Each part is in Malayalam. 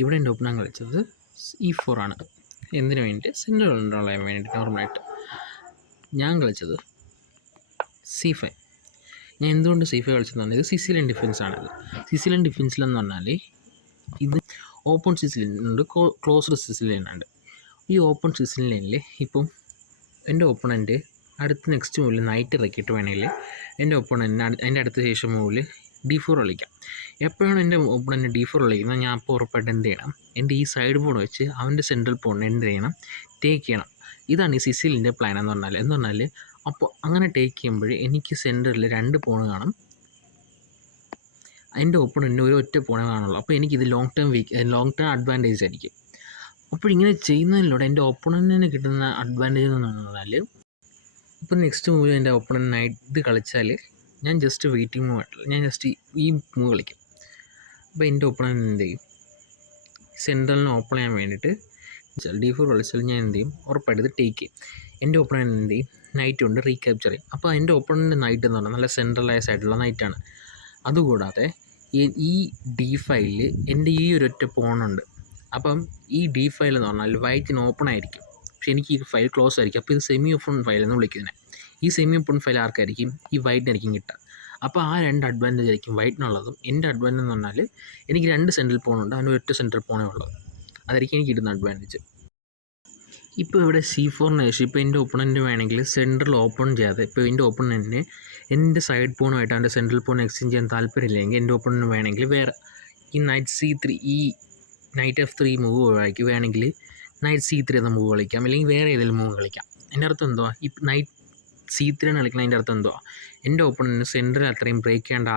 ഇവിടെ എൻ്റെ ഓപ്പണൻ കളിച്ചത് E4 ആണ്. എന്തിനു വേണ്ടി? സെൻറ്റർ കൺട്രോൾ വേണ്ടി. നോർമലായിട്ട് ഞാൻ കളിച്ചത് C5. ഞാൻ എന്തുകൊണ്ട് C5 കളിച്ചതെന്ന് പറഞ്ഞാൽ ഇത് സിസിലിയൻ ഡിഫൻസ് ആണത്. സിസിലിയൻ ഡിഫൻസിലെന്ന് പറഞ്ഞാൽ ഇത് ഓപ്പൺ സിസിലിയനുണ്ട്, ക്ലോസ്ഡ് സിസിലിയനുണ്ട്. ഈ ഓപ്പൺ സിസിലിയനിൽ ഇപ്പം എൻ്റെ ഓപ്പണൻറ്റ് അടുത്ത നെക്സ്റ്റ് മൂവിൽ നൈറ്റ് ഇറക്കിയിട്ട് വേണമെങ്കിൽ എൻ്റെ ഓപ്പണൻറ്റിന് അതിൻ്റെ അടുത്ത ശേഷം മൂവിൽ D4 കളിക്കാം. എപ്പോഴാണ് എൻ്റെ ഓപ്പണൻറ്റ് D4 കളിക്കുന്നത്, ഞാൻ അപ്പോൾ ഉറപ്പായിട്ട് എന്ത് ചെയ്യണം, എൻ്റെ ഈ സൈഡ് പോൺ വെച്ച് അവൻ്റെ സെൻട്രൽ പോണിനെ എന്ത് ചെയ്യണം, ടേക്ക് ചെയ്യണം. ഇതാണ് ഈ സിസിലിൻ്റെ പ്ലാൻ എന്ന് പറഞ്ഞാൽ അപ്പോൾ അങ്ങനെ ടേക്ക് ചെയ്യുമ്പോൾ എനിക്ക് സെൻറ്ററിൽ 2 പോണ് കാണും, എൻ്റെ ഓപ്പണൻറ്റിന് ഒരു ഒറ്റ പോണേ കാണുള്ളൂ. അപ്പോൾ എനിക്കിത് ലോങ് ടേം അഡ്വാൻറ്റേജ് ആയിരിക്കും. അപ്പോൾ ഇങ്ങനെ ചെയ്യുന്നതിലൂടെ എൻ്റെ ഓപ്പണൻറ്റിന് കിട്ടുന്ന അഡ്വാൻറ്റേജ് എന്ന് പറഞ്ഞാൽ, ഇപ്പോൾ നെക്സ്റ്റ് മൂവ് എൻ്റെ ഓപ്പണൻറ്റ് നൈറ്റ് കളിച്ചാൽ ഞാൻ ജസ്റ്റ് വെയിറ്റിംഗ് മൂവ് ആയിട്ടില്ല, ഞാൻ ജസ്റ്റ് ഈ മൂവ് കളിക്കും. അപ്പോൾ എൻ്റെ ഓപ്പണൻറ്റ് എന്ത് ചെയ്യും, സെൻട്രലിന് ഓപ്പൺ ചെയ്യാൻ വേണ്ടിയിട്ട് D4 കളിച്ചാൽ ഞാൻ എന്ത് ചെയ്യും, ഉറപ്പായിട്ട് ടേക്ക് ചെയ്യും. എൻ്റെ ഓപ്പണൻറ്റ് എന്ത് ചെയ്യും, നൈറ്റ് കൊണ്ട് റീക്യാപ്ചർ ചെയ്യും. അപ്പോൾ എൻ്റെ ഓപ്പണൻറ്റ് നൈറ്റ് എന്ന് പറഞ്ഞാൽ നല്ല സെൻട്രലൈസ് ആയിട്ടുള്ള നൈറ്റാണ്. അതുകൂടാതെ ഈ D5ൽ എൻ്റെ ഈ ഒരൊറ്റ പോണുണ്ട്. അപ്പം ഈ D5 എന്ന് പറഞ്ഞാൽ വൈറ്റിന് ഓപ്പൺ ആയിരിക്കും, പക്ഷേ എനിക്ക് ഈ ഫയൽ ക്ലോസ് ആയിരിക്കും. അപ്പോൾ ഇത് സെമി ഓപ്പൺ ഫയൽ എന്ന് വിളിക്കുന്നത്. ഈ സെമി ഓപ്പൺ ഫയൽ ആർക്കായിരിക്കും, ഈ വൈറ്റിനായിരിക്കും കിട്ടുക. അപ്പോൾ ആ 2 അഡ്വാൻറ്റേജ് ആയിരിക്കും വൈറ്റിനുള്ളതും. എൻ്റെ അഡ്വാൻറ്റേജ് എന്ന് പറഞ്ഞാൽ എനിക്ക് 2 സെൻട്രൽ പോണുണ്ട്, അതിന് ഒറ്റ സെൻട്രൽ പോണേ ഉള്ളത്. അതായിരിക്കും എനിക്ക് കിട്ടുന്ന അഡ്വാൻറ്റേജ്. ഇപ്പോൾ ഇവിടെ C4ന് ശേഷം ഇപ്പോൾ എൻ്റെ ഓപ്പണൻറ്റ് വേണമെങ്കിൽ സെൻട്രൽ ഓപ്പൺ ചെയ്യാതെ, ഇപ്പോൾ എൻ്റെ ഓപ്പണൻറ്റിന് എൻ്റെ സൈഡ് പോണുമായിട്ട് അവൻ്റെ സെൻട്രൽ പോൺ എക്സ്ചേഞ്ച് ചെയ്യാൻ താല്പര്യമില്ലെങ്കിൽ എൻ്റെ ഓപ്പണൻറ്റ് വേണമെങ്കിൽ വേറെ ഈ നൈറ്റ് C3, ഈ നൈറ്റ് F3 മൂവ് ഒഴിവാക്കി വേണമെങ്കിൽ നൈറ്റ് C3 എന്ന മൂവ് കളിക്കാം, അല്ലെങ്കിൽ വേറെ ഏതെങ്കിലും മൂവ് കളിക്കാം. എൻ്റെ അർത്ഥം എന്തുവാ, ഈ നൈറ്റ് C3 കളിക്കണം. അതിൻ്റെ അർത്ഥം എന്തുവാ, എൻ്റെ ഓപ്പണൻറ്റിന് സെൻട്രൽ അത്രയും ബ്രേക്ക് ചെയ്യേണ്ട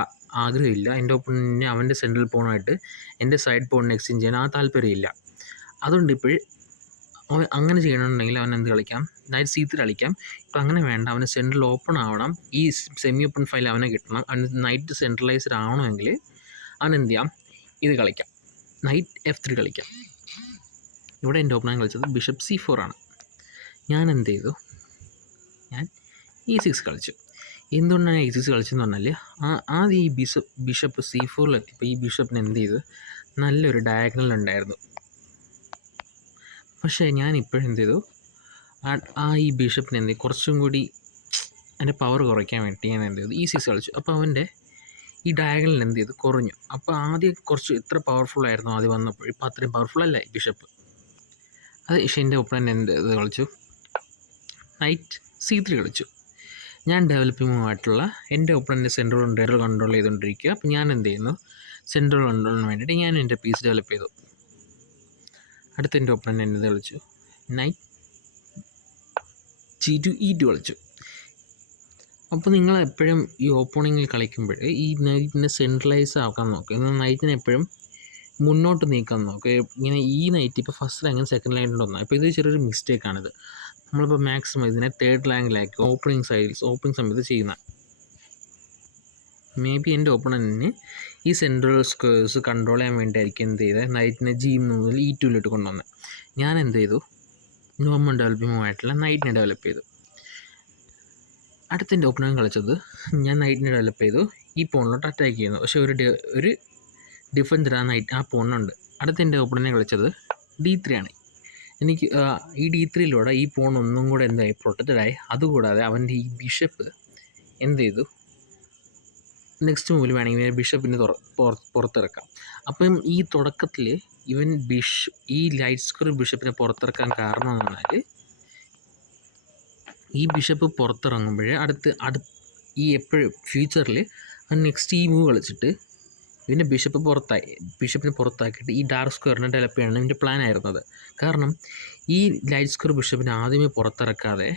ആഗ്രഹമില്ല. എൻ്റെ ഓപ്പണൻറ്റിന് അവൻ്റെ സെൻട്രൽ പോണുമായിട്ട് എൻ്റെ സൈഡ് പോണിനെ എക്സ്ചേഞ്ച് ചെയ്യാൻ താല്പര്യമില്ല. അതുകൊണ്ട് ഇപ്പോൾ അവൻ അങ്ങനെ ചെയ്യണമെന്നുണ്ടെങ്കിൽ അവൻ എന്ത് കളിക്കാം, നൈറ്റ് C3 കളിക്കാം. ഇപ്പം അങ്ങനെ വേണ്ട, അവന് സെൻട്രൽ ഓപ്പൺ ആവണം, ഈ സെമി ഓപ്പൺ ഫയൽ അവനെ കിട്ടണം, അവന് നൈറ്റ് സെൻട്രലൈസ്ഡ് ആവണമെങ്കിൽ അവൻ എന്ത് ചെയ്യാം, ഇത് കളിക്കാം, നൈറ്റ് F3 കളിക്കാം. ഇവിടെ എൻ്റെ ഓപ്പണൻ കളിച്ചത് ബിഷപ്പ് C4 ആണ്. ഞാൻ എന്ത് ചെയ്തു, ഞാൻ E6 കളിച്ചു. എന്തുകൊണ്ടാണ് E6 കളിച്ചതെന്ന് പറഞ്ഞാൽ, ആദ്യം ഈ ബിഷപ്പ് C4 ഈ ബിഷപ്പിന് എന്ത് ചെയ്തു, നല്ലൊരു ഡയഗണൽ ഉണ്ടായിരുന്നു. പക്ഷേ ഞാൻ ഇപ്പോഴെന്ത് ചെയ്തു, ഈ ബിഷപ്പിന് എന്ത് ചെയ്തു, കുറച്ചും കൂടി അതിൻ്റെ പവർ കുറയ്ക്കാൻ വേണ്ടി ഞാൻ എന്ത് ചെയ്തു, E6 കളിച്ചു. അപ്പോൾ അവൻ്റെ ഈ ഡയഗണൽ എന്ത് ചെയ്തു, കുറഞ്ഞു. അപ്പോൾ ആദ്യം കുറച്ച് എത്ര പവർഫുള്ളായിരുന്നു ആദ്യം വന്നപ്പോൾ, ഇപ്പോൾ അത്രയും പവർഫുള്ളല്ല ഈ ബിഷപ്പ്. അത് പക്ഷേ എൻ്റെ ഒപ്പണൻ്റ് എന്ത് കളിച്ചു, നൈറ്റ് C3 കളിച്ചു. ഞാൻ ഡെവലപ്പിംഗ് ആയിട്ടുള്ള എൻ്റെ ഒപ്പണൻ്റ് സെൻട്രൽ കൺട്രോൾ ചെയ്തുകൊണ്ടിരിക്കുക. അപ്പോൾ ഞാൻ എന്ത് ചെയ്യുന്നു, സെൻട്രൽ കൺട്രോളിന് വേണ്ടിയിട്ട് ഞാൻ എൻ്റെ പീസ് ഡെവലപ്പ് ചെയ്തു. അടുത്ത എൻ്റെ ഒപ്പണൻ്റ് എന്ത് കളിച്ചു, നൈറ്റ് G2 E2 കളിച്ചു. അപ്പോൾ നിങ്ങൾ എപ്പോഴും ഈ ഓപ്പണിങ്ങിൽ കളിക്കുമ്പോൾ ഈ നൈറ്റിനെ സെൻട്രലൈസ് ആക്കാൻ നോക്കുക. എന്നാൽ നൈറ്റിനെ എപ്പോഴും മുന്നോട്ട് നീക്കാൻ നോക്കുക. ഇങ്ങനെ ഈ നൈറ്റ് ഇപ്പോൾ ഫസ്റ്റ് റാങ്കിൽ സെക്കൻഡ് റാങ്കിൽ ഒന്നാണ്. ഇപ്പോൾ ഇത് ചെറിയൊരു മിസ്റ്റേക്കാണിത്. നമ്മളിപ്പോൾ മാക്സിമം ഇതിനെ തേർഡ് റാങ്കിലാക്കി ഓപ്പണിങ് സമയത്ത് ചെയ്യുന്ന. മേ ബി എൻ്റെ ഓപ്പണൻറ്റിന് ഈ സെൻട്രൽ സ്ക്വയർസ് കൺട്രോൾ ചെയ്യാൻ വേണ്ടിയായിരിക്കും എന്ത് ചെയ്തത്, നൈറ്റിനെ G3 മുതൽ E2 കൊണ്ടുവന്നത്. ഞാൻ എന്ത് ചെയ്തു, നോർമൽ ഡെവലപ്പിംഗ് ആയിട്ടുള്ള നൈറ്റിനെ ഡെവലപ്പ് ചെയ്തു. അടുത്ത എൻ്റെ ഓപ്പണൻ കളിച്ചത്, ഞാൻ നൈറ്റിനെ ഡെവലപ്പ് ചെയ്തു, ഈ പോണിലോട്ട് അറ്റാക്ക് ചെയ്യുന്നു. പക്ഷേ ഒരു ഡിഫൻഡർ ആ പോണുണ്ട്. അടുത്ത എൻ്റെ ഓപ്പണനെ കളിച്ചത് D3 ആണ്. എനിക്ക് ഈ D3 ഈ പോൺ ഒന്നും കൂടെ എന്തായി, പ്രൊട്ടക്റ്റഡായി. അതുകൂടാതെ അവൻ്റെ ഈ ബിഷപ്പ് എന്ത് ചെയ്തു, നെക്സ്റ്റ് മൂവിൽ വേണമെങ്കിൽ ബിഷപ്പിന് പുറത്തിറക്കാം. അപ്പം ഈ തുടക്കത്തിൽ ഇവൻ ഈ ലൈറ്റ് സ്ക്വയർ ബിഷപ്പിനെ പുറത്തിറക്കാൻ കാരണം എന്ന് പറഞ്ഞാൽ, ഈ ബിഷപ്പ് പുറത്തിറങ്ങുമ്പോൾ ഈ എപ്പോഴും ഫ്യൂച്ചറിൽ നെക്സ്റ്റ് ഈ മൂവ് കളിച്ചിട്ട് ഇവൻ്റെ ബിഷപ്പിനെ പുറത്താക്കിയിട്ട് ഈ ഡാർക്ക് സ്ക്വയറിനെ ഡെവലപ്പ് ചെയ്യണം എൻ്റെ പ്ലാൻ ആയിരുന്നത്. കാരണം ഈ ലൈറ്റ് സ്ക്വയർ ബിഷപ്പിനെ ആദ്യമേ പുറത്തിറക്കാതെ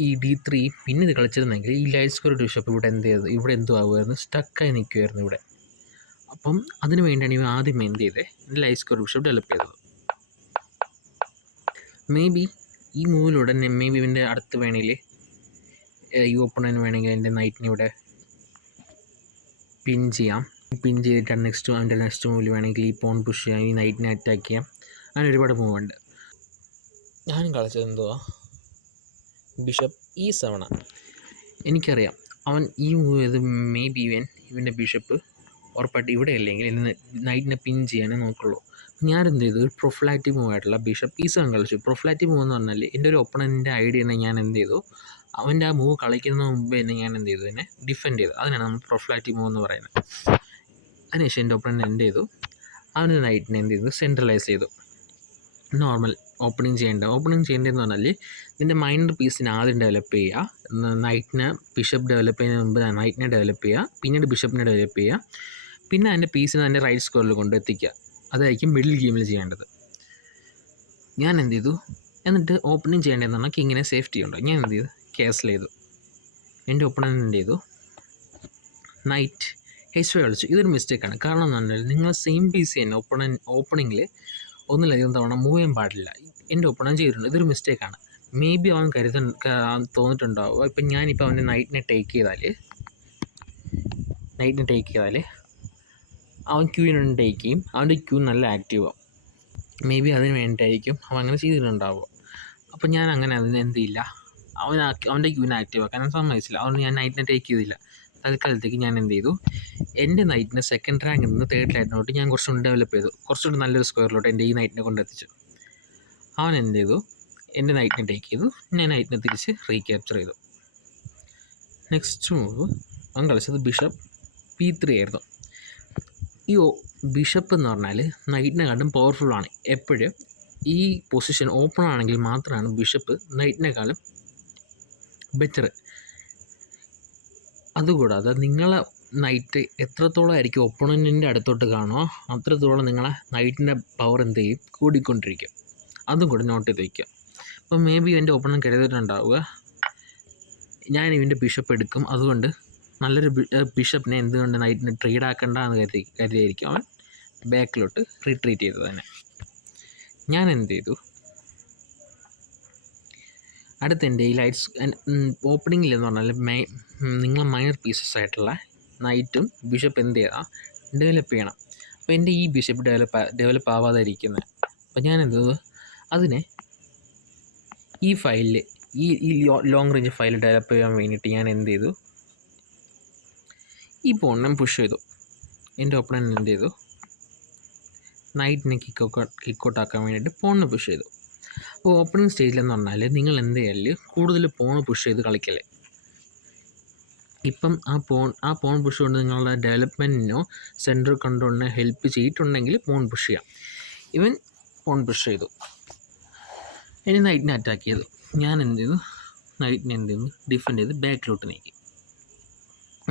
ഈ D3 പിന്നെ ഇത് കളിച്ചിരുന്നെങ്കിൽ ഈ ലൈറ്റ് സ്ക്വയർ ബിഷപ്പ് ഇവിടെ എന്തോ ആകുമായിരുന്നു, സ്റ്റക്കായി നിൽക്കുമായിരുന്നു ഇവിടെ. അപ്പം അതിന് വേണ്ടിയാണ് ഇവ ആദ്യം എന്ത് ചെയ്തത്, ലൈറ്റ് സ്ക്വയർ ബിഷപ്പ് ഡെവലപ്പ് ചെയ്തത്. മേ ബി ഈ മൂവിലൂടെ ഇവൻ്റെ അടുത്ത് വേണമെങ്കിൽ ഈ ഓപ്പണന് വേണമെങ്കിൽ എൻ്റെ നൈറ്റിനെ ഇവിടെ പിൻ ചെയ്തിട്ടാണ് അവൻ്റെ നെക്സ്റ്റ് മൂവിൽ വേണമെങ്കിൽ ഈ പോൺ പുഷ് ചെയ്യാം, ഈ നൈറ്റിനെ അറ്റാക്ക് ചെയ്യാം. അങ്ങനെ ഒരുപാട് മൂവുണ്ട്. ഞാനും കളിച്ചത് എന്തുവാ, ബിഷപ്പ് E7 ആണ്. എനിക്കറിയാം അവൻ ഈ മൂവ് ചെയ്ത് മേ ബി ഇവൻ്റെ ബിഷപ്പ് ഉറപ്പായിട്ട് ഇവിടെ അല്ലെങ്കിൽ ഇന്ന് നൈറ്റിനെ പിൻ ചെയ്യാനേ നോക്കുള്ളൂ. ഞാൻ എന്ത് ചെയ്തു, ഒരു പ്രൊഫ്ലാറ്റിക് മൂവ് ആയിട്ടുള്ള ബിഷപ്പ് E7 കളിച്ചു. പ്രൊഫ്ലാറ്റിക് മൂവ് എന്ന് പറഞ്ഞാൽ എൻ്റെ ഒരു ഒപ്പണൻറ്റിൻ്റെ ഐഡിയ തന്നെ ഞാൻ എന്ത് ചെയ്തു, അവൻ്റെ ആ മൂവ് കളിക്കുന്നതിന് മുമ്പേ തന്നെ ഞാൻ എന്ത് ചെയ്തു, തന്നെ ഡിഫെൻഡ് ചെയ്തു. അതിനാണ് നമ്മൾ പ്രൊഫ്ലാറ്റിക് മൂവ് എന്ന് പറയുന്നത്. അതിനുശേഷം എൻ്റെ ഒപ്പണൻറ്റ് എന്ത് ചെയ്തു, അവൻ്റെ നൈറ്റിനെ എന്ത് ചെയ്തു, സെൻട്രലൈസ് ചെയ്തു. നോർമൽ ഓപ്പണിങ് ചെയ്യേണ്ടതെന്ന് പറഞ്ഞാൽ നിൻ്റെ മൈനർ പീസിനെ ആദ്യം ഡെവലപ്പ് ചെയ്യുക. നൈറ്റിനെ ബിഷപ്പ് ഡെവലപ്പ് ചെയ്യുന്നതിന് മുമ്പ് നൈറ്റിനെ ഡെവലപ്പ് ചെയ്യുക, പിന്നീട് ബിഷപ്പിനെ ഡെവലപ്പ് ചെയ്യുക, പിന്നെ അതിൻ്റെ പീസിനെ അതിൻ്റെ റൈറ്റ് സ്ക്വയറിൽ കൊണ്ട് എത്തിക്കുക. അതായിരിക്കും മിഡിൽ ഗെയിമിൽ ചെയ്യേണ്ടത്. ഞാൻ എന്ത് ചെയ്തു, എന്നിട്ട് ഓപ്പണിങ് ചെയ്യേണ്ടതെന്ന് പറഞ്ഞാൽ കിങ്ങിനെ സേഫ്റ്റി ഉണ്ട്. ഞാൻ എന്ത് ചെയ്തു, ക്യാൻസൽ ചെയ്തു. എൻ്റെ ഒപ്പണൻറ്റ് എന്ത് ചെയ്തു, നൈറ്റ് H5 കളിച്ചു. ഇതൊരു മിസ്റ്റേക്കാണ്. കാരണം എന്ന് പറഞ്ഞാൽ നിങ്ങൾ സെയിം പീസ് തന്നെ ഓപ്പണിങ്ങിൽ ഒന്നിലധികം തവണ മൂവ് ചെയ്യാൻ പാടില്ല. എൻ്റെ ഒപ്പണൻ ചെയ്തിട്ടുണ്ട്. ഇതൊരു മിസ്റ്റേക്കാണ്. മേ ബി അവൻ തോന്നിട്ടുണ്ടാവുക. ഇപ്പം ഞാനിപ്പോൾ അവൻ്റെ നൈറ്റിനെ ടേക്ക് ചെയ്താൽ അവൻ ക്യൂവിനൊന്ന് ടേക്ക് ചെയ്യും. അവൻ്റെ ക്യൂ നല്ല ആക്റ്റീവാകും. മേ ബി അതിന് വേണ്ടിയിട്ടായിരിക്കും അവൻ അങ്ങനെ ചെയ്തിട്ടുണ്ടാവുക. അപ്പം ഞാൻ അങ്ങനെ അതിന് എന്ത് ചെയ്യില്ല, അവൻ്റെ ക്യൂവിനെ ആക്റ്റീവ് ആക്കാൻ സമ്മതിച്ചില്ല. അതുകൊണ്ട് ഞാൻ നൈറ്റിനെ ടേക്ക് ചെയ്തില്ല. തൽക്കാലത്തേക്ക് ഞാൻ എന്ത് ചെയ്തു, എൻ്റെ നൈറ്റിനെ സെക്കൻഡ് റാങ്കിൽ നിന്ന് തേർഡ് റാങ്കിലോട്ട് ഞാൻ കുറച്ചുകൂടി ഡെവലപ്പ് ചെയ്തു. കുറച്ചുകൂടി നല്ലൊരു സ്ക്വയറിലോട്ട് എൻ്റെ ഈ നൈറ്റിനെ കൊണ്ടെത്തിച്ചു. അവൻ എന്ത് ചെയ്തു, എൻ്റെ നൈറ്റിനെ ടേക്ക് ചെയ്തു. ഞാൻ നൈറ്റിനെ തിരിച്ച് റീക്യാപ്ചർ ചെയ്തു. നെക്സ്റ്റ് മൂവ് അവൻ കളിച്ചത് ബിഷപ്പ് P3 ആയിരുന്നു. ഈ ബിഷപ്പ് എന്ന് പറഞ്ഞാൽ നൈറ്റിനെക്കാളും പവർഫുള്ളാണ്. എപ്പോഴും ഈ പൊസിഷൻ ഓപ്പൺ ആണെങ്കിൽ മാത്രമാണ് ബിഷപ്പ് നൈറ്റിനേക്കാളും ബെറ്റർ. അതുകൂടാതെ നിങ്ങളെ നൈറ്റ് എത്രത്തോളം ആയിരിക്കും ഒപ്പണൻറ്റിൻ്റെ അടുത്തോട്ട് കാണുമോ അത്രത്തോളം നിങ്ങളെ നൈറ്റിൻ്റെ പവർ എന്ത് ചെയ്യും, കൂടിക്കൊണ്ടിരിക്കും. അതും കൂടി നോട്ട് ചെയ്ത് വയ്ക്കുക. അപ്പോൾ മേ ബി എൻ്റെ ഒപ്പണൻ കരുതിയിട്ടുണ്ടാവുക ഞാൻ ഇവൻ്റെ ബിഷപ്പ് എടുക്കും, അതുകൊണ്ട് നല്ലൊരു ബിഷപ്പിനെ എന്തുകൊണ്ട് നൈറ്റിന് ട്രേഡ് ആക്കണ്ട എന്ന് കരുതിയായിരിക്കും അവൻ ബാക്കിലോട്ട് റിട്രീറ്റ് ചെയ്തത് തന്നെ. ഞാൻ എന്ത് ചെയ്തു, അടുത്ത എൻ്റെ ഈ ലൈറ്റ്സ് ഓപ്പണിങ്ങിലെന്ന് പറഞ്ഞാൽ നിങ്ങൾ മൈനർ പീസസ് ആയിട്ടുള്ള നൈറ്റും ബിഷപ്പ് എന്ത് ചെയ്താൽ ഡെവലപ്പ് ചെയ്യണം. അപ്പോൾ എൻ്റെ ഈ ബിഷപ്പ് ഡെവലപ്പ് ആവാതിരിക്കുന്നത്. അപ്പോൾ ഞാൻ എന്ത് ചെയ്തു, അതിനെ ഈ ഫയലിൽ ഈ ലോങ് റേഞ്ച് ഫയൽ ഡെവലപ്പ് ചെയ്യാൻ വേണ്ടിയിട്ട് ഞാൻ എന്ത് ചെയ്തു, ഈ പോണിനെ പുഷ് ചെയ്തു. എൻ്റെ ഓപ്പണൻറ്റ് എന്ത് ചെയ്തു, നൈറ്റിനെ കിക്കൗട്ട് ആക്കാൻ വേണ്ടിയിട്ട് പോണിനെ പുഷ് ചെയ്തു. അപ്പോൾ ഓപ്പണിംഗ് സ്റ്റേജിലെന്ന് പറഞ്ഞാൽ നിങ്ങൾ എന്ത് ചെയ്യല്, കൂടുതൽ പോൺ പുഷ് ചെയ്ത് കളിക്കല്ലേ. ഇപ്പം ആ പോൺ പുഷ് കൊണ്ട് നിങ്ങളുടെ ഡെവലപ്മെൻറ്റിനോ സെൻട്രൽ കൺട്രോളിനെ ഹെൽപ്പ് ചെയ്തിട്ടുണ്ടെങ്കിൽ പോൺ പുഷ് ചെയ്യാം. ഇവൻ പോൺ പുഷ് ചെയ്തു, ഇനി നൈറ്റിനെ അറ്റാക്ക് ചെയ്തു. ഞാൻ എന്ത് ചെയ്തു, നൈറ്റിനെ എന്ത് ചെയ്തു, ഡിഫെൻഡ് ചെയ്ത് ബാക്കിലോട്ട് നീക്കി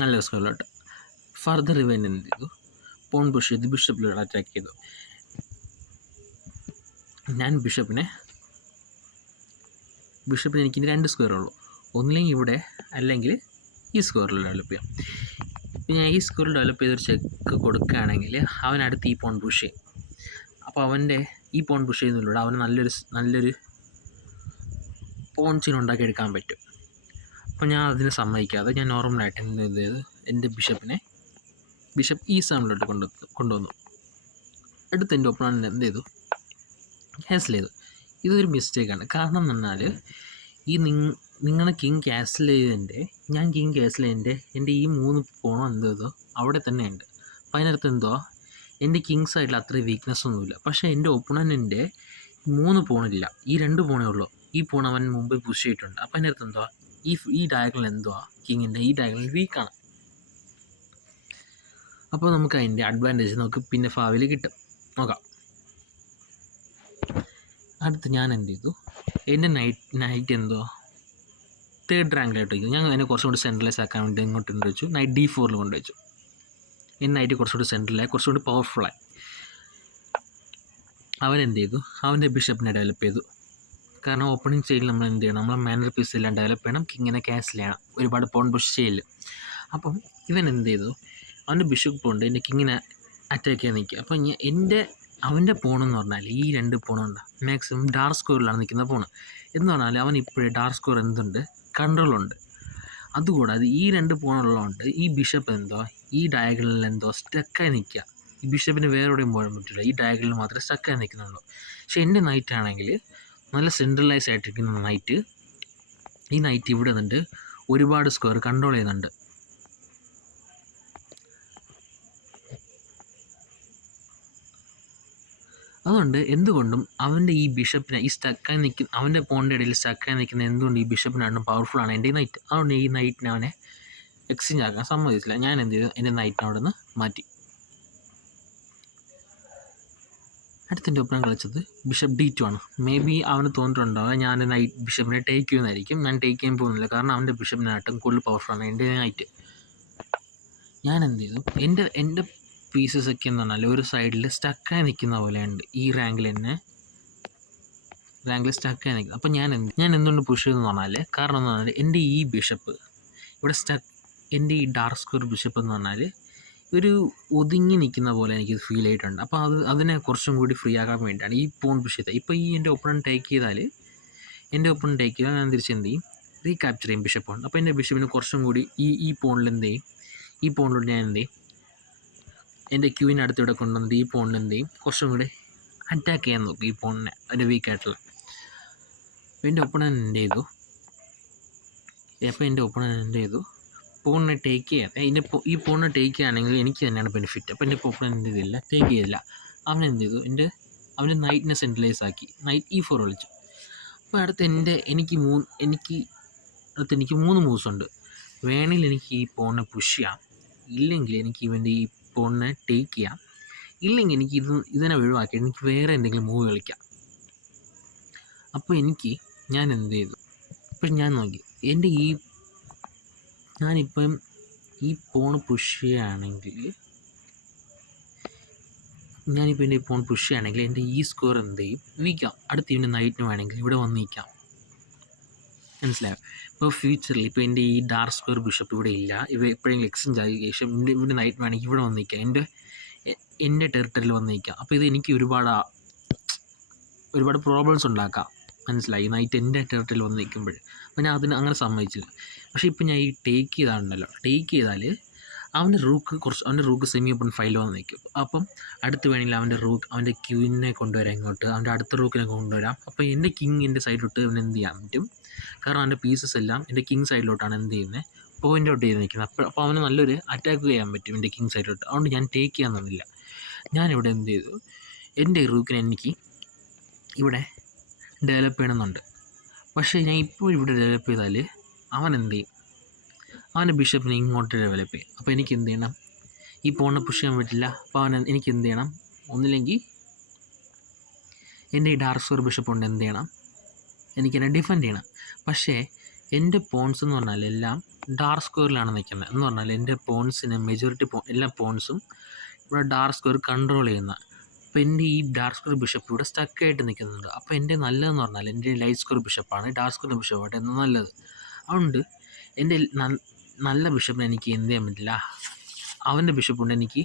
നല്ല സ്കോറിലോട്ട്. ഫർദർ ഇവൻ എന്ത് ചെയ്തു, പോൺ പുഷ് ചെയ്ത് ബിഷപ്പിലൂടെ അറ്റാക്ക് ചെയ്തു. ഞാൻ ബിഷപ്പിന് എനിക്കിനി 2 സ്ക്വയറുള്ളൂ. ഒന്നില്ലെങ്കിൽ ഇവിടെ, അല്ലെങ്കിൽ ഈ സ്ക്വയറിൽ ഡെവലപ്പ് ചെയ്യാം. ഇപ്പം ഞാൻ ഈ സ്ക്വയറിൽ ഡെവലപ്പ് ചെയ്തൊരു ചെക്ക് കൊടുക്കുകയാണെങ്കിൽ അവനടുത്ത് ഈ പോൺ പുഷ് ചെയ്യും. അപ്പോൾ അവൻ്റെ ഈ പോൺ പുഷ് ചെയ്യുന്നതിലൂടെ അവന് നല്ലൊരു പോൺ ചീൻ ഉണ്ടാക്കിയെടുക്കാൻ പറ്റും. അപ്പോൾ ഞാൻ അതിന് സമ്മതിക്കാതെ ഞാൻ നോർമലായിട്ട് എന്ത് ചെയ്തു, എൻ്റെ ബിഷപ്പ് E7 കൊണ്ടുവന്നു. അടുത്ത് എൻ്റെ ഒപ്പണൻറ്റ് എന്ത് ചെയ്തു, ക്യാൻസൽ ചെയ്തു. ഇതൊരു മിസ്റ്റേക്കാണ്. കാരണം എന്ന് പറഞ്ഞാൽ ഈ നിങ്ങളെ കിങ് ക്യാൻസൽ ചെയ്തതിൻ്റെ എൻ്റെ ഈ 3 പോണോ എന്ത് ചെയ്തോ അവിടെ തന്നെ ഉണ്ട്. അപ്പോൾ അതിനകത്ത് എന്തോ എൻ്റെ കിങ് സൈഡിൽ അത്രയും വീക്ക്നെസ് ഒന്നുമില്ല. പക്ഷേ എൻ്റെ ഒപ്പണൻറ്റിൻ്റെ 3 പോണില്ല, ഈ 2 പോണേ ഉള്ളൂ. ഈ പോൺ അവൻ മുമ്പ് പുഷ് ചെയ്തിട്ടുണ്ട്. അപ്പോൾ അതിനകത്ത് എന്തുവാ, ഈ ഡയഗണൽ എന്തുവാ, കിങ്ങിൻ്റെ ഈ ഡയഗണൽ വീക്കാണ്. അപ്പോൾ നമുക്ക് അതിൻ്റെ അഡ്വാൻറ്റേജ് നമുക്ക് പിന്നെ ഭാവിയിൽ കിട്ടും, നോക്കാം. അടുത്ത് ഞാൻ എന്ത് ചെയ്തു, എൻ്റെ നൈറ്റ് എന്തോ തേർഡ് റാങ്കിലായിട്ട് വയ്ക്കുന്നു. ഞാൻ അതിനെ കുറച്ചുകൂടി സെൻട്രലൈസ് ആക്കാൻ വേണ്ടി ഇങ്ങോട്ട് കൊണ്ടുവച്ചു. നൈറ്റ് D4 കൊണ്ടുവച്ചു. എൻ്റെ നൈറ്റ് കുറച്ചുകൂടി സെൻട്രലായി, കുറച്ചുകൂടി പവർഫുള്ളായി. അവൻ എന്ത് ചെയ്തു, അവൻ്റെ ബിഷപ്പിനെ ഡെവലപ്പ് ചെയ്തു. കാരണം ഓപ്പണിംഗ് സ്റ്റേജിൽ നമ്മൾ എന്ത് ചെയ്യണം, നമ്മൾ മാനർ പീസ് എല്ലാം ഡെവലപ്പ് ചെയ്യണം, കിങ്ങിനെ ക്യാൻസൽ ചെയ്യണം, ഒരുപാട് പോൺ പുഷ് ചെയ്യില്ല. അപ്പം ഇവൻ എന്ത് ചെയ്തു, അവൻ്റെ ബിഷപ്പ് കൊണ്ട് എൻ്റെ കിങ്ങിനെ അറ്റാക്ക് ചെയ്യാൻ നിൽക്കുക. അപ്പം അവൻ്റെ പോണെന്ന് പറഞ്ഞാൽ ഈ 2 പോണുണ്ട്, മാക്സിമം ഡാർക്ക് സ്കോറിലാണ് നിൽക്കുന്ന പോണ് എന്ന് പറഞ്ഞാൽ അവൻ ഇപ്പോഴേ ഡാർക്ക് സ്കോർ എന്തുണ്ട്, കൺട്രോളുണ്ട്. അതുകൂടാതെ ഈ 2 പോണുള്ളതുകൊണ്ട് ഈ ബിഷപ്പ് എന്തോ ഈ ഡയഗണലിൽ എന്തോ സ്റ്റക്കായി നിൽക്കുക. ഈ ബിഷപ്പിന് വേറെ എവിടെയും പോകാൻ പറ്റില്ല, ഈ ഡയഗണലിൽ മാത്രമേ സ്റ്റക്കായി നിൽക്കുന്നുള്ളൂ. പക്ഷേ എൻ്റെ നൈറ്റ് ആണെങ്കിൽ നല്ല സെൻട്രലൈസ് ആയിട്ടിരിക്കുന്ന നൈറ്റ്, ഈ നൈറ്റ് ഇവിടെ നിന്നുണ്ട് ഒരുപാട് സ്ക്വയർ കൺട്രോൾ ചെയ്യുന്നുണ്ട്. അതുകൊണ്ട് എന്തുകൊണ്ടും അവൻ്റെ ഈ ബിഷപ്പിനെ ഈ സ്റ്റക്കായി നിൽക്കുന്ന അവൻ്റെ പോണിൻ്റെ ഇടയിൽ സ്റ്റക്കായി നിൽക്കുന്ന എന്തുകൊണ്ട് ഈ ബിഷപ്പിനാണ് പവർഫുള്ളാണ് എൻ്റെ ഈ നൈറ്റ്. അതുകൊണ്ട് ഈ നൈറ്റിനെ അവനെ എക്സ്ചേഞ്ച് ആക്കാൻ സമ്മതിച്ചില്ല. ഞാൻ എന്ത് ചെയ്തു, എൻ്റെ നൈറ്റിനെ അവിടെ നിന്ന് മാറ്റി. അടുത്തെൻ്റെ ഒപ്പം കളിച്ചത് ബിഷപ്പ് D2 ആണ്. മേ ബി അവന് തോന്നിയിട്ടുണ്ടാവുക ഞാൻ നൈറ്റ് ബിഷപ്പിനെ ടേക്ക് ചെയ്യുന്നതായിരിക്കും. ഞാൻ ടേക്ക് ചെയ്യാൻ പോകുന്നില്ല, കാരണം അവൻ്റെ ബിഷപ്പിനായിട്ടും കൂടുതൽ പവർഫുള്ളാണ് എൻ്റെ നൈറ്റ്. ഞാൻ എന്ത് ചെയ്തു, എൻ്റെ പീസസൊക്കെ എന്ന് പറഞ്ഞാൽ ഒരു സൈഡിൽ സ്റ്റക്കായി നിൽക്കുന്ന പോലെയുണ്ട്. ഈ റാങ്കിൽ സ്റ്റക്കായി നിൽക്കുന്നത്. അപ്പോൾ ഞാൻ എന്തുകൊണ്ട് പുഷ് ചെയ്തെന്ന് പറഞ്ഞാൽ, കാരണം എന്ന് പറഞ്ഞാൽ എൻ്റെ ഈ ബിഷപ്പ് ഇവിടെ എൻ്റെ ഈ ഡാർക്ക് സ്ക്വയർ ബിഷപ്പ് എന്ന് പറഞ്ഞാൽ ഒരു ഒതുങ്ങി നിൽക്കുന്ന പോലെ എനിക്ക് ഫീൽ ആയിട്ടുണ്ട്. അപ്പോൾ അതിനെ കുറച്ചും കൂടി ഫ്രീ ആക്കാൻ വേണ്ടിയിട്ടാണ് ഈ പോൺ പുഷ് ചെയ്തത്. ഇപ്പോൾ ഈ എൻ്റെ ഒപ്പൺ ടേക്ക് ചെയ്താൽ ഞാൻ തിരിച്ച് എന്ത് ചെയ്യും, റീക്യാപ്ചർ ചെയ്യും ബിഷപ്പാണ്. അപ്പോൾ എൻ്റെ ബിഷപ്പിന് കുറച്ചും കൂടി ഈ പോണിൽ എന്ത് ചെയ്യും, ഈ പോണിലൂടെ ഞാൻ എന്ത് ചെയ്യും, എൻ്റെ ക്യൂവിന് അടുത്തിവിടെ കൊണ്ടുവന്നത് ഈ പോണിൽ എന്ത് ചെയ്യും, കുറച്ചും കൂടി അറ്റാക്ക് ചെയ്യാൻ നോക്കും ഈ പോണിനെ, അതിൻ്റെ വീക്കായിട്ടുള്ള. അപ്പോൾ എൻ്റെ ഒപ്പണൻ്റ് എന്ത് ചെയ്തു, പോണിനെ ടേക്ക് ചെയ്യാൻ ഈ പോണിനെ ടേക്ക് ചെയ്യുകയാണെങ്കിൽ എനിക്ക് തന്നെയാണ് ബെനിഫിറ്റ്. അപ്പോൾ എൻ്റെ ഒപ്പണൻ്റ് ഇതില്ല, ടേക്ക് ചെയ്തില്ല. അവൻ എന്ത് ചെയ്തു, അവൻ്റെ നൈറ്റിനെ സെൻട്രലൈസ് ആക്കി, നൈറ്റ് E4 കളിച്ചു. അപ്പോൾ എനിക്ക് 3 മൂവ്സ് ഉണ്ട്. വേണമെങ്കിൽ എനിക്ക് ഈ പോണിനെ പുഷ് ചെയ്യാം, ഇല്ലെങ്കിൽ എനിക്ക് ഇവൻ്റെ ഈ പോണിനെ ടേക്ക് ചെയ്യാം, ഇല്ലെങ്കിൽ എനിക്ക് ഇതിനെ ഒഴിവാക്കി എനിക്ക് വേറെ എന്തെങ്കിലും മൂവ് കളിക്കാം. അപ്പോൾ ഞാൻ എന്ത് ചെയ്തു, ഇപ്പം ഞാൻ നോക്കി ഞാനിപ്പം ഈ പോൺ പുഷ് ചെയ്യുകയാണെങ്കിൽ എൻ്റെ ഈ സ്കോർ എന്ത് ചെയ്യും, വീക്കാം. അടുത്ത് ഇവൻ്റെ നൈറ്റിന് വേണമെങ്കിൽ ഇവിടെ വന്ന് നിൽക്കാം. മനസ്സിലായോ? ഇപ്പോൾ ഫ്യൂച്ചറിൽ ഇപ്പോൾ എൻ്റെ ഈ ഡാർക്ക് സ്ക്വയർ ബിഷപ്പ് ഇവിടെ ഇല്ല, എപ്പോഴെങ്കിലും എക്സ്ചേഞ്ച് ആയ ശേഷം ഇവിടെ നൈറ്റ് വേണമെങ്കിൽ ഇവിടെ വന്ന് നിൽക്കാം, എൻ്റെ ടെറിട്ടറിയിൽ വന്ന് നിൽക്കാം. അപ്പോൾ ഇത് എനിക്ക് ഒരുപാട് പ്രോബ്ലംസ് ഉണ്ടാക്കാം. മനസ്സിലായി? നൈറ്റ് എൻ്റെ ടെറിട്ടറിയിൽ വന്ന് നിൽക്കുമ്പോൾ. അപ്പോൾ ഞാൻ അങ്ങനെ സമ്മതിച്ചില്ല. പക്ഷേ ഇപ്പോൾ ഞാൻ ഈ ടേക്ക് ചെയ്താൽ അവൻ്റെ റൂക്ക് സെമി ഓപ്പൺ ഫൈൽ വന്ന് നിൽക്കും. അപ്പം അടുത്ത് വേണമെങ്കിൽ അവൻ്റെ ക്യൂവിനെ കൊണ്ടുവരാം ഇങ്ങോട്ട്, അവൻ്റെ അടുത്ത റൂക്കിനെ കൊണ്ടുവരാം. അപ്പോൾ എൻ്റെ കിങ് എൻ്റെ സൈഡിലോട്ട് അവൻ എന്ത് ചെയ്യാൻ പറ്റും, കാരണം അവൻ്റെ പീസസ് എല്ലാം എൻ്റെ കിങ് സൈഡിലോട്ടാണ് എന്ത് ചെയ്യുന്നത്, പോയിൻ്റ് ഔട്ട് ചെയ്ത് നിൽക്കുന്നത്. അപ്പോൾ അവന് നല്ലൊരു അറ്റാക്ക് ചെയ്യാൻ പറ്റും എൻ്റെ കിങ് സൈഡിലോട്ട്. അതുകൊണ്ട് ഞാൻ ടേക്ക് ചെയ്യാൻ തന്നില്ല. ഞാനിവിടെ എന്ത് ചെയ്തു, എൻ്റെ റൂക്കിനെ എനിക്ക് ഇവിടെ ഡെവലപ്പ് ചെയ്യണമെന്നുണ്ട്. പക്ഷേ ഞാൻ ഇപ്പോൾ ഇവിടെ ഡെവലപ്പ് ചെയ്താൽ അവൻ എന്ത് ചെയ്യും, അവൻ്റെ ബിഷപ്പിനെ ഇങ്ങോട്ട് ഡെവലപ്പ് ചെയ്യും. അപ്പോൾ എനിക്ക് എന്ത് ചെയ്യണം, ഈ പോണിനെ പുഷ് ചെയ്യാൻ പറ്റില്ല. അപ്പോൾ എനിക്ക് എന്ത് ചെയ്യണം, ഒന്നില്ലെങ്കിൽ എൻ്റെ ഈ ഡാർക്ക് സ്ക്വയർ ബിഷപ്പ് കൊണ്ട് എന്ത് ചെയ്യണം, എനിക്കെന്നെ ഡിഫെൻഡ് ചെയ്യണം. പക്ഷേ എൻ്റെ പോൺസ് എന്ന് പറഞ്ഞാൽ എല്ലാം ഡാർക്ക് സ്ക്വയറിലാണ് നിൽക്കുന്നത്. എന്ന് പറഞ്ഞാൽ എൻ്റെ പോൺസിന് മെജോറിറ്റി എല്ലാ പോൺസും ഇവിടെ ഡാർക്ക് സ്ക്വയർ കൺട്രോൾ ചെയ്യുന്ന. അപ്പോൾ എൻ്റെ ഈ ഡാർക്ക് സ്ക്വയർ ബിഷപ്പ് ഇവിടെ സ്റ്റക്കായിട്ട് നിൽക്കുന്നുണ്ട്. അപ്പോൾ എൻ്റെ നല്ലതെന്ന് പറഞ്ഞാൽ എൻ്റെ ലൈറ്റ് സ്ക്വയർ ബിഷപ്പാണ് ഡാർക്ക് സ്ക്വയർ ബിഷപ്പായിട്ട് എന്ന് നല്ലത്. അതുകൊണ്ട് എൻ്റെ നല്ല ബിഷപ്പിനെ എനിക്ക് എന്ത് ചെയ്യാൻ പറ്റില്ല, അവൻ്റെ ബിഷപ്പ് കൊണ്ട് എനിക്ക്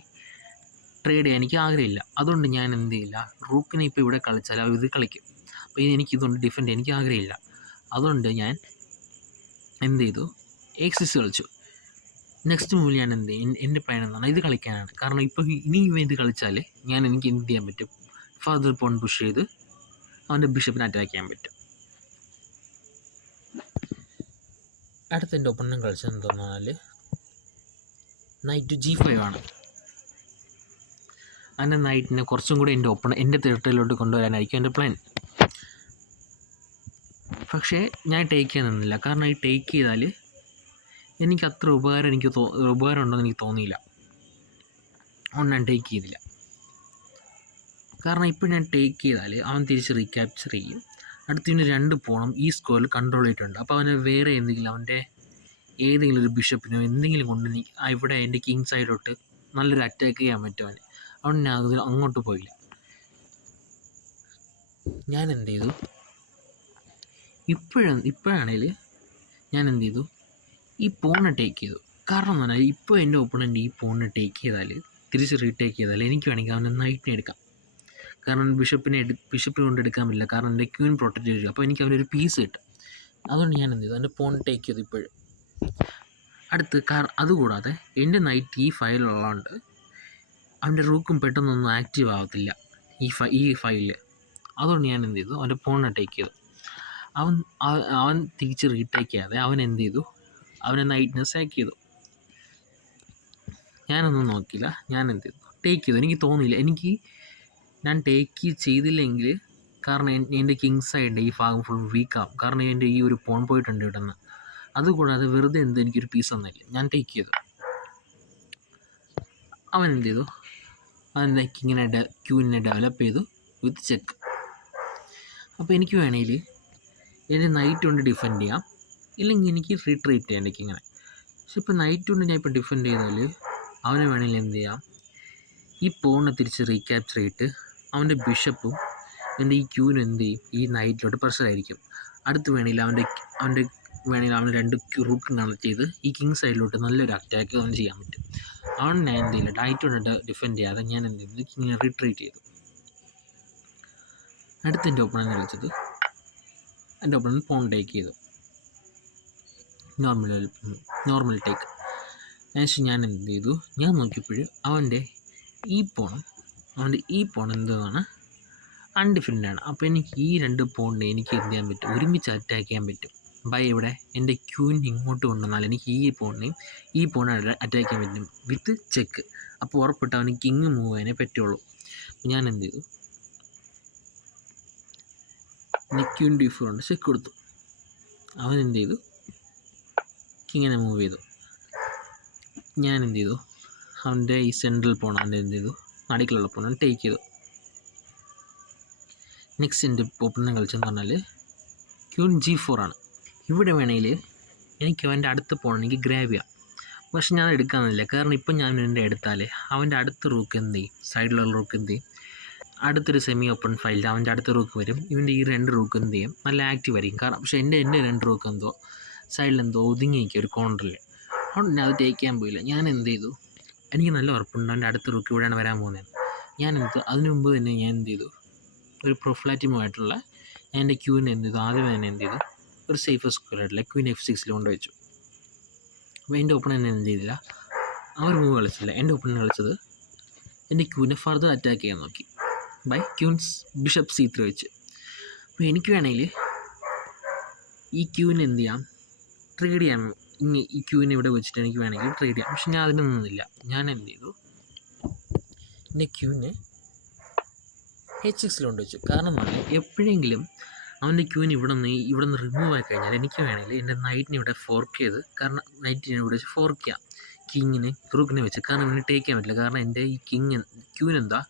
ട്രേഡ് ചെയ്യാൻ എനിക്ക് ആഗ്രഹമില്ല. അതുകൊണ്ട് ഞാൻ എന്ത് ചെയ്യില്ല, റൂക്കിനെ ഇപ്പോൾ ഇവിടെ കളിച്ചാൽ അവർ ഇത് കളിക്കും. അപ്പോൾ എനിക്കിതുകൊണ്ട് ഡിഫെൻഡ് ചെയ്യാൻ എനിക്ക് ആഗ്രഹമില്ല. അതുകൊണ്ട് ഞാൻ എന്ത് ചെയ്തു, എക്സിസ് കളിച്ചു. നെക്സ്റ്റ് മൂവിൽ ഞാൻ എന്ത് ചെയ്യും, എൻ്റെ പ്ലാൻ എന്ന് പറഞ്ഞാൽ ഇത് കളിക്കാനാണ്. കാരണം ഇപ്പോൾ ഇത് കളിച്ചാൽ എനിക്ക് എന്ത് ചെയ്യാൻ പറ്റും, ഫർദർ പോൺ പുഷ് ചെയ്ത് അവൻ്റെ ബിഷപ്പിനെ അറ്റാക്ക് ചെയ്യാൻ പറ്റും. അടുത്ത എൻ്റെ ഒപ്പണം കളിച്ചത് എന്താണെന്ന് പറഞ്ഞാൽ നൈറ്റ് G5 ആണ്. അതിൻ്റെ നൈറ്റിനെ കുറച്ചും കൂടി എൻ്റെ ടെറിട്ടറിയിലോട്ട് കൊണ്ടുവരാനായിരിക്കും എൻ്റെ പ്ലാൻ. പക്ഷേ ഞാൻ ടേക്ക് ചെയ്യാൻ നിന്നില്ല. കാരണം ഈ ടേക്ക് ചെയ്താൽ എനിക്ക് അത്ര ഉപകാരം ഉണ്ടെന്ന് എനിക്ക് തോന്നിയില്ല. അതുകൊണ്ട് ഞാൻ ടേക്ക് ചെയ്തില്ല. കാരണം ഇപ്പോൾ ഞാൻ ടേക്ക് ചെയ്താൽ അവൻ തിരിച്ച് റീക്യാപ്ചർ ചെയ്യും. അടുത്തതിന് 2 പോണം ഈ സ്കോറിൽ കൺട്രോൾ ചെയ്തിട്ടുണ്ട്. അപ്പോൾ അവന് വേറെ അവൻ്റെ ഏതെങ്കിലും ഒരു ബിഷപ്പിനോ എന്തെങ്കിലും കൊണ്ട് ഇവിടെ എൻ്റെ കിങ് സൈഡിലോട്ട് നല്ലൊരു അറ്റാക്ക് ചെയ്യാൻ പറ്റും അവന്. അതുകൊണ്ട് ഞാൻ അങ്ങോട്ട് പോയില്ല. ഞാൻ എന്ത് ചെയ്തു, ഇപ്പോഴാണെങ്കിൽ ഞാൻ എന്ത് ചെയ്തു, ഈ പോണിനെ ടേക്ക് ചെയ്തു. കാരണം എന്ന് പറഞ്ഞാൽ ഇപ്പോൾ എൻ്റെ ഓപ്പണൻ്റ് ഈ പോണിനെ ടേക്ക് ചെയ്താൽ തിരിച്ച് റീടേക്ക് ചെയ്താൽ എനിക്ക് വേണമെങ്കിൽ അവൻ്റെ നൈറ്റിനെ എടുക്കാം. കാരണം ബിഷപ്പിനെ കൊണ്ട് എടുക്കാൻ പറ്റില്ല, കാരണം എൻ്റെ ക്യൂൻ പ്രൊട്ടക്റ്റ് ചെയ്തു. അപ്പോൾ എനിക്ക് അവനൊരു പീസ് കിട്ടും. അതുകൊണ്ട് ഞാൻ എന്ത് ചെയ്തു, എൻ്റെ പോൺ ടേക്ക് ചെയ്തു ഇപ്പോഴും. അതുകൂടാതെ എൻ്റെ നൈറ്റ് ഈ ഫയലുള്ളതുകൊണ്ട് അവൻ്റെ റൂക്കും പെട്ടെന്നൊന്നും ആക്റ്റീവ് ആവത്തില്ല ഈ ഫയലിൽ. അതുകൊണ്ട് ഞാൻ എന്ത് ചെയ്തു, അവൻ്റെ പോണിനെ ടേക്ക് ചെയ്തു. അവൻ തിരിച്ച് റീടേക്ക് ചെയ്യാതെ അവൻ എന്ത് ചെയ്തു, അവനെ നൈറ്റിനെ സാക്ക് ചെയ്തു. ഞാനൊന്നും നോക്കിയില്ല, ഞാൻ എന്ത് ചെയ്തു, ടേക്ക് ചെയ്തു. എനിക്ക് തോന്നിയില്ല, എനിക്ക് ഞാൻ ടേക്ക് ചെയ്തില്ലെങ്കിൽ കാരണം എൻ്റെ കിങ് സൈഡ് ഈ ഭാഗം ഫുൾ വീക്കാവും. കാരണം എൻ്റെ ഈ ഒരു പോൺ പോയിട്ടുണ്ട് ഇവിടെ നിന്ന്. അതുകൂടാതെ വെറുതെ എനിക്കൊരു പീസ് തന്നില്ല, ഞാൻ ടേക്ക് ചെയ്തു. അവൻ എന്ത് ചെയ്തു, അവൻ്റെ കിങ്ങിനെ ക്യൂവിനെ ഡെവലപ്പ് ചെയ്തു വിത്ത് ചെക്ക്. അപ്പോൾ എനിക്ക് വേണമെങ്കിൽ എൻ്റെ നൈറ്റ് കൊണ്ട് ഡിഫെൻഡ് ചെയ്യാം, ഇല്ലെങ്കിൽ എനിക്ക് റീട്രീറ്റ് ചെയ്യാം എൻ്റെ കിങ്ങിനെ. പക്ഷെ ഇപ്പോൾ നൈറ്റ് കൊണ്ട് ഞാൻ ഇപ്പോൾ ഡിഫെൻഡ് ചെയ്താൽ അവന് വേണമെങ്കിൽ എന്ത് ചെയ്യാം, ഈ പോണിനെ തിരിച്ച് റീക്യാപ്ചർ ചെയ്തിട്ട് അവൻ്റെ ബിഷപ്പും എൻ്റെ ഈ ക്യൂവിനും എന്ത് ചെയ്യും, ഈ നൈറ്റിലോട്ട് പ്രഷറായിരിക്കും. അടുത്ത് വേണമെങ്കിൽ അവന് 2 റൂട്ടും കണക്ട് ചെയ്ത് ഈ കിങ് സൈഡിലോട്ട് നല്ലൊരു അറ്റാക്ക് അവന് ചെയ്യാൻ പറ്റും. അവൻ ഞാൻ എന്ത് ചെയ്യില്ല, നൈറ്റ് കൊണ്ട് ഡിഫെൻഡ് ചെയ്യാതെ ഞാൻ എന്ത് ചെയ്തു, കിങ്ങിനെ റിട്രീറ്റ് ചെയ്തു. അടുത്ത് എൻ്റെ ഓപ്പണൻ്റ് കളിച്ചത്, എൻ്റെ ഓപ്പണൻ്റ് പോൺ ടേക്ക് ചെയ്തു, നോർമൽ ടേക്ക്. ഏകദേശം ഞാൻ എന്ത് ചെയ്തു, ഞാൻ നോക്കിയപ്പോഴും അവൻ്റെ ഈ പോൺ എന്താണ് അൺഡിഫറൻ്റ് ആണ്. അപ്പോൾ എനിക്ക് ഈ 2 പോണിനെ എനിക്ക് എന്ത് ചെയ്യാൻ പറ്റും, ഒരുമിച്ച് അറ്റാക്ക് ചെയ്യാൻ പറ്റും. ഇവിടെ എൻ്റെ ക്യൂവിന് ഇങ്ങോട്ട് കൊണ്ടുവന്നാൽ എനിക്ക് ഈ പോണിനെയും അറ്റാക്ക് ചെയ്യാൻ പറ്റും വിത്ത് ചെക്ക്. അപ്പോൾ ഉറപ്പിട്ട് അവന് കിങ് മൂവ് ചെയ്യാനേ പറ്റുള്ളൂ. ഞാൻ എന്ത് ചെയ്തു, ക്യൂൻ D4 കൊണ്ട് ചെക്ക് കൊടുത്തു. അവൻ എന്ത് ചെയ്തു, കിങ്ങിനെ മൂവ് ചെയ്തു. ഞാൻ എന്ത് ചെയ്തു, അവൻ്റെ ഈ സെൻട്രൽ പോൺ അവൻ്റെ എന്ത് ചെയ്തു, നടുക്കിലുള്ള പോൺ ടേക്ക് ചെയ്തു. നെക്സ്റ്റ് എൻ്റെ ഓപ്പണിനെ കളിച്ചെന്ന് പറഞ്ഞാൽ ക്യൂൻ G4 ആണ്. ഇവിടെ വേണമെങ്കിൽ എനിക്ക് അവൻ്റെ അടുത്ത പോൺ എനിക്ക് ഗ്രാബ് ചെയ്യാം, പക്ഷെ ഞാൻ എടുക്കാമെന്നില്ല. കാരണം ഇപ്പം ഞാൻ എൻ്റെ എടുത്താൽ അവൻ്റെ അടുത്ത റൂക്ക് എന്ത് ചെയ്യും, സൈഡിലുള്ള റൂക്ക് എന്ത് ചെയ്യും, അടുത്തൊരു സെമി ഓപ്പൺ ഫൈലിൽ അവൻ്റെ അടുത്ത റൂക്ക് വരും. ഇവൻ്റെ ഈ 2 റൂക്ക് എന്ത് ചെയ്യും, നല്ല ആക്റ്റീവ് ആയിരിക്കും. കാരണം പക്ഷേ എൻ്റെ 2 റൂക്ക് എന്തോ സൈഡിലെന്തോ ഒതുങ്ങി നിൽക്കുക ഒരു കോർണറിൽ. അതുകൊണ്ട് അത് ടേക്ക് ചെയ്യാൻ പോയില്ല. ഞാൻ എന്ത് ചെയ്തു, എനിക്ക് നല്ല ഉറപ്പുണ്ട് അവൻ്റെ അടുത്ത റൂക്ക് ഇവിടെയാണ് വരാൻ പോകുന്നത്. അതിനു മുമ്പ് തന്നെ ഞാൻ എന്ത് ചെയ്തു, ഒരു പ്രൊഫ്ലാറ്റിമുമായിട്ടുള്ള ഞാൻ എൻ്റെ ക്യൂവിനെ എന്ത് ചെയ്തു, ആദ്യം തന്നെ എന്ത് ചെയ്തു, ഒരു സേഫ് സ്ക്വയർ ആയിട്ടുള്ള ക്വീൻ F6 കൊണ്ട് വെച്ചു. അപ്പോൾ എൻ്റെ ഓപ്പണൻ്റ് എന്ത് ചെയ്തില്ല, അവർ മൂവ് കളിച്ചില്ല. എൻ്റെ ഓപ്പണൻ്റ് കളിച്ചത് എൻ്റെ ക്യൂവിനെ ഫർദർ അറ്റാക്ക് ചെയ്യാൻ നോക്കി ബൈ ക്യൂൻസ് ബിഷപ്പ് C3 വെച്ച്. അപ്പോൾ എനിക്ക് വേണമെങ്കിൽ ഈ ക്യൂവിനെ എന്ത് ചെയ്യാം, ട്രേഡ് ചെയ്യാം. ഈ ക്യൂവിനെ ഇവിടെ വെച്ചിട്ട് എനിക്ക് വേണമെങ്കിൽ ട്രേഡ് ചെയ്യാം. പക്ഷെ ഞാൻ അതിന് നിന്നില്ല. ഞാൻ എന്ത് ചെയ്തു, എൻ്റെ ക്യൂവിനെ H6 കൊണ്ട് വെച്ചു. കാരണം എപ്പോഴെങ്കിലും അവൻ്റെ ക്യൂവിന് ഇവിടെ നിന്ന് റിമൂവ് ആയി കഴിഞ്ഞാൽ എനിക്ക് വേണമെങ്കിൽ എൻ്റെ നൈറ്റിനെ ഇവിടെ ഫോർക്ക് ചെയ്ത്, കാരണം നൈറ്റിനെ ഇവിടെ വെച്ച് ഫോർക്ക് ചെയ്യാം കിങ്ങിനെ റൂക്കിനെ വെച്ച്. കാരണം ഇവന് ടേക്ക് ചെയ്യാൻ പറ്റില്ല. കാരണം എൻ്റെ ഈ ക്യൂവിനെന്താ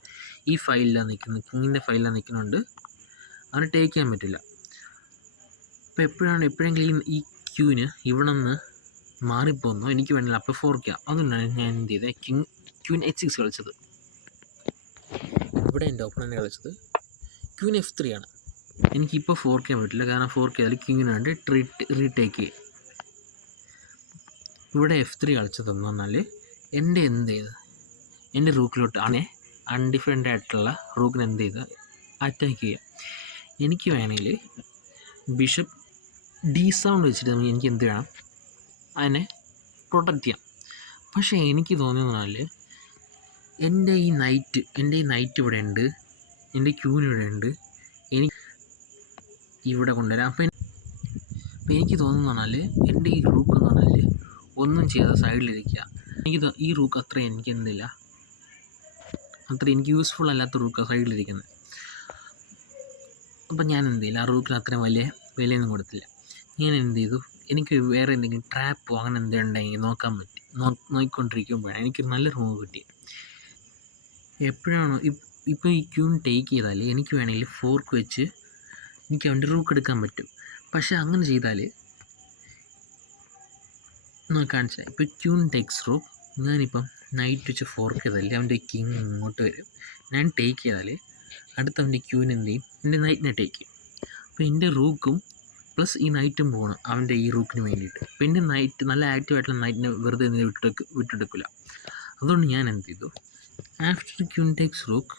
ഈ ഫയലിലാണ് നിൽക്കുന്നത്, കിങ്ങിൻ്റെ ഫയലിലാണ് നിൽക്കുന്നുണ്ട്, അവന് ടേക്ക് ചെയ്യാൻ പറ്റില്ല. അപ്പോൾ എപ്പോഴെങ്കിലും ഈ ക്യൂവിന് ഇവിടെ നിന്ന് മാറിപ്പോകുന്നു, എനിക്ക് വേണമെങ്കിൽ അപ്പോൾ ഫോർക്ക് ചെയ്യാം. അതുകൊണ്ടാണ് ഞാൻ എന്ത് ചെയ്തത്, ക്യൂൻ H6 കളിച്ചത്. ഇവിടെ എൻ്റെ ഓപ്പണൻ്റ് കളിച്ചത് ക്യൂൻ F3 ആണ്. എനിക്കിപ്പോൾ ഫോർക്ക് ചെയ്യാൻ പറ്റില്ല, കാരണം ഫോർക്ക് ചെയ്താൽ കിങ്ങിനാണ്ട് റീടേക്ക് ചെയ്യും. ഇവിടെ F3 കളിച്ചതെന്ന് പറഞ്ഞാൽ എൻ്റെ എന്ത് ചെയ്ത്, എൻ്റെ റൂക്കിലോട്ട് അൺഡിഫറൻ്റ് ആയിട്ടുള്ള റൂക്കിന് എന്ത് ചെയ്ത് അറ്റാക്ക് ചെയ്യുക. എനിക്ക് വേണമെങ്കിൽ ബിഷപ്പ് D7 വെച്ചിട്ട് എനിക്ക് എന്ത് വേണം, അതിനെ പ്രൊട്ടക്റ്റ് ചെയ്യാം. പക്ഷേ എനിക്ക് തോന്നിയെന്ന് പറഞ്ഞാൽ എൻ്റെ ഈ നൈറ്റ് ഇവിടെ ഉണ്ട്, എൻ്റെ ക്യൂവിന് ഇവിടെ ഉണ്ട്, എനിക്ക് ഇവിടെ കൊണ്ടുവരാം. അപ്പോൾ എനിക്ക് തോന്നുന്നു പറഞ്ഞാൽ എൻ്റെ ഈ റൂക്ക് എന്ന് പറഞ്ഞാൽ ഒന്നും ചെയ്യാതെ സൈഡിലിരിക്കുക. ഈ റൂക്ക് അത്ര എനിക്ക് യൂസ്ഫുൾ അല്ലാത്ത റൂക്കാണ് സൈഡിലിരിക്കുന്നത്. അപ്പം ഞാൻ എന്ത് ചെയ്യില്ല, ആ റൂക്കിൽ അത്രയും വലിയ വിലയൊന്നും കൊടുത്തില്ല. ഞാൻ എന്ത് ചെയ്തു, എനിക്ക് വേറെ എന്തെങ്കിലും ട്രാപ്പോ അങ്ങനെ എന്തെങ്കിലും ഉണ്ടെങ്കിൽ നോക്കാൻ പറ്റി. നോക്കിക്കൊണ്ടിരിക്കുമ്പോഴാണ് എനിക്കൊരു നല്ലൊരു മൂവ് കിട്ടി. എപ്പോഴാണോ ഇപ്പോൾ ഈ ക്യൂൺ ടേക്ക് ചെയ്താൽ എനിക്ക് വേണമെങ്കിൽ ഫോർക്ക് വെച്ച് എനിക്ക് അവൻ്റെ റൂക്ക് എടുക്കാൻ പറ്റും. പക്ഷേ അങ്ങനെ ചെയ്താൽ കാണിച്ചാൽ ഇപ്പോൾ ക്യൂൺ ടേക്സ് റൂക്ക്, ഞാനിപ്പം നൈറ്റ് വെച്ച് ഫോർക്ക് ചെയ്താൽ അവൻ്റെ കിങ് ഇങ്ങോട്ട് വരും. ഞാൻ ടേക്ക് ചെയ്താൽ അടുത്ത അവൻ്റെ ക്യൂവിന് എന്ത് ചെയ്യും, എൻ്റെ നൈറ്റിനെ ടേക്ക് ചെയ്യും. അപ്പോൾ എൻ്റെ റൂക്കും പ്ലസ് ഈ നൈറ്റും പോകണം അവൻ്റെ ഈ റൂക്കിന് വേണ്ടിയിട്ട്. അപ്പോൾ എൻ്റെ നൈറ്റ് നല്ല ആക്റ്റീവായിട്ടുള്ള നൈറ്റിനെ വെറുതെ വിട്ടെടുക്കില്ല. അതുകൊണ്ട് ഞാൻ എന്ത് ചെയ്തു, ആഫ്റ്റർ ക്യൂൺ ടേക്സ് റൂക്ക്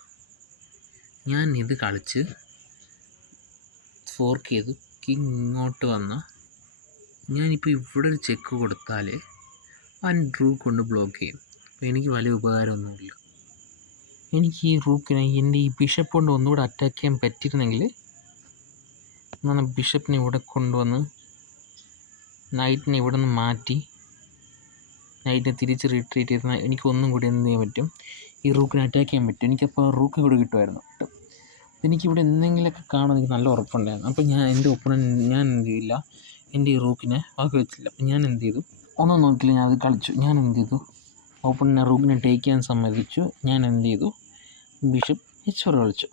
ഞാൻ ഇത് കളിച്ച് ഫോർക്ക് ചെയ്തു, കിങ് ഇങ്ങോട്ട് വന്ന ഞാനിപ്പോൾ ഇവിടെ ഒരു ചെക്ക് കൊടുത്താൽ അവൻ റൂക്ക് കൊണ്ട് ബ്ലോക്ക് ചെയ്യും. അപ്പോൾ എനിക്ക് വലിയ ഉപകാരമൊന്നുമില്ല. എനിക്ക് ഈ റൂക്കിനെ എൻ്റെ ഈ ബിഷപ്പ് കൊണ്ട് ഒന്നുകൂടെ അറ്റാക്ക് ചെയ്യാൻ പറ്റിയിരുന്നെങ്കിൽ എന്നാൽ ബിഷപ്പിനെ ഇവിടെ കൊണ്ടുവന്ന് നൈറ്റിനെ ഇവിടെ നിന്ന് മാറ്റി നൈറ്റിനെ തിരിച്ച് റീട്രീറ്റ് ചെയ്താൽ എനിക്ക് ഒന്നും കൂടി എന്ത് ചെയ്യാൻ പറ്റും, ഈ റൂക്കിനെ അറ്റാക്ക് ചെയ്യാൻ പറ്റും. എനിക്കപ്പോൾ റൂക്ക് കൂടെ കിട്ടുമായിരുന്നു. എനിക്കിവിടെ എന്തെങ്കിലുമൊക്കെ കാണാൻ എനിക്ക് നല്ല ഉറപ്പുണ്ടായിരുന്നു. അപ്പോൾ ഞാൻ എൻ്റെ ഞാൻ എന്ത് ചെയ്യില്ല, എൻ്റെ ഈ റൂക്കിനെ വാക്ക് വെച്ചില്ല. അപ്പം ഞാൻ എന്ത് ചെയ്തു, ഒന്നും നോക്കിയില്ല, ഞാൻ അത് കളിച്ചു. ഞാൻ എന്ത് ചെയ്തു, ഓപ്പണിനെ റൂക്കിനെ ടേക്ക് ചെയ്യാൻ സമ്മതിച്ചു. ഞാൻ എന്ത് ചെയ്തു, ബിഷപ്പ് H4 കളിച്ചു.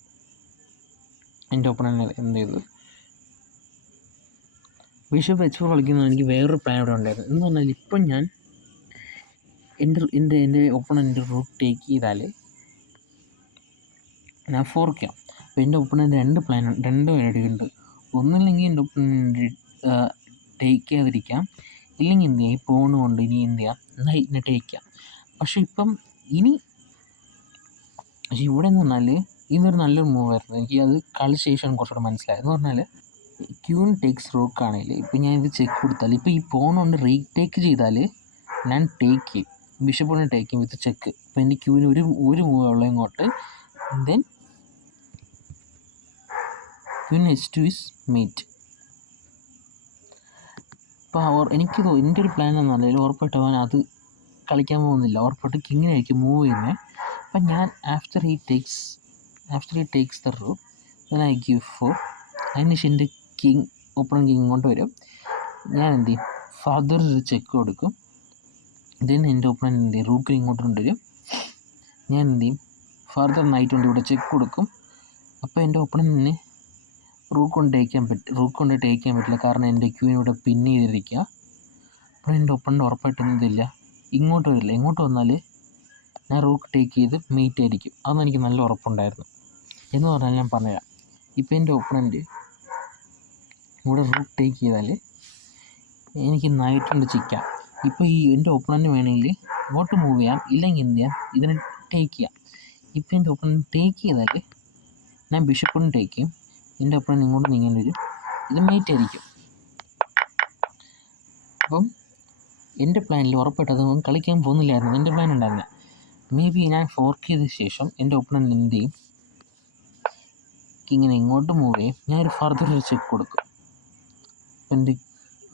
എൻ്റെ ഓപ്പണിനെ എന്ത് ചെയ്തു, ബിഷപ്പ് H4 കളിക്കുന്നത് എനിക്ക് വേറൊരു പ്ലാൻ ഇവിടെ ഉണ്ടായിരുന്നു. എന്ന് പറഞ്ഞാൽ ഇപ്പം ഞാൻ എൻ്റെ ഓപ്പണൻ്റെ റൂട്ട് ടേക്ക് ചെയ്താൽ ഞാൻ ഫോർക്കാം. അപ്പോൾ എൻ്റെ ഒപ്പണൻ്റ് രണ്ട് പരിപാടിയുണ്ട്. ഒന്നില്ലെങ്കിൽ എൻ്റെ ഒപ്പണൻ്റ് ടേക്ക് ചെയ്യാതിരിക്കാം, ഇല്ലെങ്കിൽ എന്ത് ചെയ്യാം, ഈ പോണ് കൊണ്ട് ഇനി എന്ത് ചെയ്യാം, നൈറ്റിനെ ടേക്ക് ചെയ്യാം. പക്ഷെ ഇവിടെ എന്ന് പറഞ്ഞാൽ ഇതൊരു നല്ലൊരു മൂവായിരുന്നു. എനിക്ക് അത് കളിച്ച ശേഷം കുറച്ചുകൂടെ മനസ്സിലായത്. എന്ന് പറഞ്ഞാൽ ക്യൂൻ ടേക്സ് റൂക്ക് ആണെങ്കിൽ ഇപ്പം ഞാൻ ഇത് ചെക്ക് കൊടുത്താൽ, ഇപ്പോൾ ഈ പോൺ കൊണ്ട് റീടേക്ക് ചെയ്താൽ ഞാൻ ടേക്ക് ചെയ്യും, ബിഷപ്പിനെ ടേക്ക് ചെയ്യും വിത്ത് ചെക്ക്. അപ്പോൾ എൻ്റെ ക്യൂവിന് ഒരു മൂവ് ഉള്ള ഇങ്ങോട്ട്, then queen H2 is mate. അപ്പോൾ എൻ്റെ ഒരു പ്ലാൻ എന്ന് പറഞ്ഞാൽ ഉറപ്പായിട്ട് അവൻ അത് കളിക്കാൻ പോകുന്നില്ല, ഉറപ്പായിട്ട് കിങ്ങിനായിരിക്കും മൂവ് ചെയ്യുന്നത്. അപ്പം ഞാൻ after he takes the rook then I give 4. അതിനുശേഷം എൻ്റെ ഓപ്പൺ കിങ് ഇങ്ങോട്ട് വരും. ഞാൻ എന്ത് ചെയ്യും, ഫർദർ ഒരു ചെക്ക് കൊടുക്കും. ദെൻ എൻ്റെ ഓപ്പണൻ്റ് റൂക്കിൽ ഇങ്ങോട്ട് കൊണ്ടുവരും. ഞാൻ എന്ത് ചെയ്യും, ഫർദർ നൈറ്റ് കൊണ്ട് ഇവിടെ ചെക്ക് കൊടുക്കും. അപ്പോൾ എൻ്റെ ഓപ്പണൻറ്റിന് റൂക്ക് കൊണ്ട് ടേക്ക് ചെയ്യാൻ പറ്റില്ല, കാരണം എൻ്റെ ക്യൂവിനൂടെ പിൻ ചെയ്തിരിക്കുക. അപ്പോൾ എൻ്റെ ഓപ്പണൻ്റ് ഉറപ്പായിട്ട് എന്തില്ല, ഇങ്ങോട്ട് വരില്ല. ഇങ്ങോട്ട് വന്നാൽ ഞാൻ റൂക്ക് ടേക്ക് ചെയ്ത് മീറ്റ് ആയിരിക്കും. അതൊന്നും എനിക്ക് നല്ല ഉറപ്പുണ്ടായിരുന്നു. എന്ന് പറഞ്ഞാൽ ഞാൻ പറഞ്ഞുതരാം. ഇപ്പോൾ എൻ്റെ ഓപ്പണൻ്റ് ഇവിടെ റൂക്ക് ടേക്ക് ചെയ്താൽ എനിക്ക് നൈറ്റ് കൊണ്ട് ചിക്കാം. ഇപ്പോൾ എൻ്റെ ഓപ്പണൻ്റ് വേണമെങ്കിൽ ഇങ്ങോട്ട് മൂവ് ചെയ്യാം, ഇല്ലെങ്കിൽ എന്ത് ചെയ്യാം, ഇതിനെ ടേക്ക് ചെയ്യാം. ഇപ്പോൾ എൻ്റെ ഓപ്പണൻ്റ് ടേക്ക് ചെയ്താൽ ഞാൻ ബിഷപ്പിന് ടേക്ക് ചെയ്യും, എൻ്റെ ഓപ്പണൻ്റ് ഇങ്ങോട്ട് നീങ്ങേണ്ടി വരും, ഇത് മീറ്റ് ആയിരിക്കും. അപ്പം എൻ്റെ പ്ലാനിൽ ഉറപ്പായിട്ട് അതൊന്നും കളിക്കാൻ പോകുന്നില്ലായിരുന്നു. എൻ്റെ പ്ലാൻ ഉണ്ടായിരുന്നത് മേ ബി ഞാൻ ഫോർക്ക് ചെയ്ത ശേഷം എൻ്റെ ഓപ്പണൻ്റ് എന്ത് ചെയ്യും, ഇങ്ങനെ ഇങ്ങോട്ട് മൂവ് ചെയ്യും, ഞാനൊരു ഫർദർ ഒരു ചെക്ക് കൊടുക്കും. അപ്പം എൻ്റെ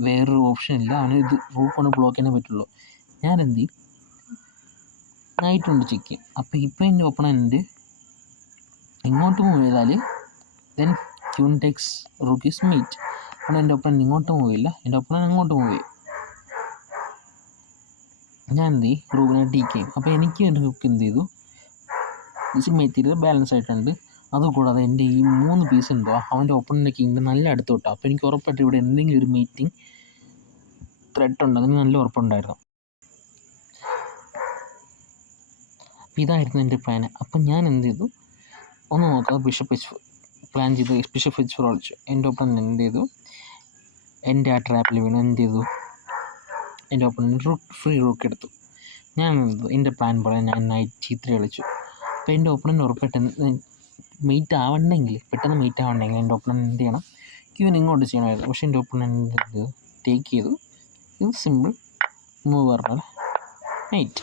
വേറൊരു ഓപ്ഷൻ ഇല്ല, അവന് ഇത് റൂക്ക് കൊണ്ട് ബ്ലോക്ക് ചെയ്യാനേ പറ്റുള്ളൂ. ഞാൻ എന്ത് ചെയ്യും, നൈറ്റ് കൊണ്ട് ചെക്ക് ചെയ്യും. അപ്പോൾ ഇപ്പോൾ എൻ്റെ ഓപ്പണൻ്റ് ഇങ്ങോട്ട് മൂവ് ചെയ്താൽ then queen takes rook is mate. അപ്പോൾ എൻ്റെ ഓപ്പണൻ്റ് ഇങ്ങോട്ട് മൂവ് ചെയ്യില്ല, എൻ്റെ ഓപ്പണൻ്റ് അങ്ങോട്ട് മൂവ് ചെയ്യും. ഞാൻ എന്ത് ചെയ്യും, റൂക്കിനെ ടേക്ക് ചെയ്യും. അപ്പോൾ എനിക്ക് എൻ്റെ റൂക്ക് എന്ത് ചെയ്തു, മെറ്റീരിയൽ ബാലൻസ് ആയിട്ടുണ്ട്. അതുകൂടാതെ എൻ്റെ ഈ 3 പീസ് ഉണ്ടോ അവൻ്റെ ഓപ്പണൻ്റ് കിങ്ങിൻ്റെ നല്ല അടുത്തോട്ടോ. അപ്പോൾ എനിക്ക് ഉറപ്പായിട്ട് ഇവിടെ എന്തെങ്കിലും ഒരു മീറ്റിംഗ് ത്രെഡ് ഉണ്ട്, അതിന് നല്ല ഉറപ്പുണ്ടായിരുന്നു. അപ്പോൾ ഇതായിരുന്നു എൻ്റെ പ്ലാന്. അപ്പം ഞാൻ എന്ത് ചെയ്തു, ഒന്ന് നോക്കാതെ ബിഷപ്പ് H4 കളിച്ചു. എൻ്റെ ഓപ്പണൻ്റ് എന്ത് ചെയ്തു, എൻ്റെ ആ ട്രാപ്പിൽ വീണ് എന്ത് ചെയ്തു, എൻ്റെ ഓപ്പണൻ്റ് ഫ്രീ റൂക്ക് എടുത്തു. ഞാൻ എൻ്റെ പ്ലാൻ പറയാൻ ഞാൻ നൈറ്റ് G3 കളിച്ചു. അപ്പോൾ എൻ്റെ ഓപ്പണൻ്റ് ഉറപ്പായിട്ട് മെയ്റ്റ് ആവണമെങ്കിൽ എൻ്റെ ഓപ്പണൻ്റ് എന്ത് ചെയ്യണം, ക്യൂവിന് ഇങ്ങോട്ട് ചെയ്യണമായിരുന്നു. പക്ഷേ എൻ്റെ ഓപ്പണൻ്റ് ടേക്ക് ചെയ്തു. ഇത് സിമ്പിൾ മൂവ് പറഞ്ഞാൽ നൈറ്റ്.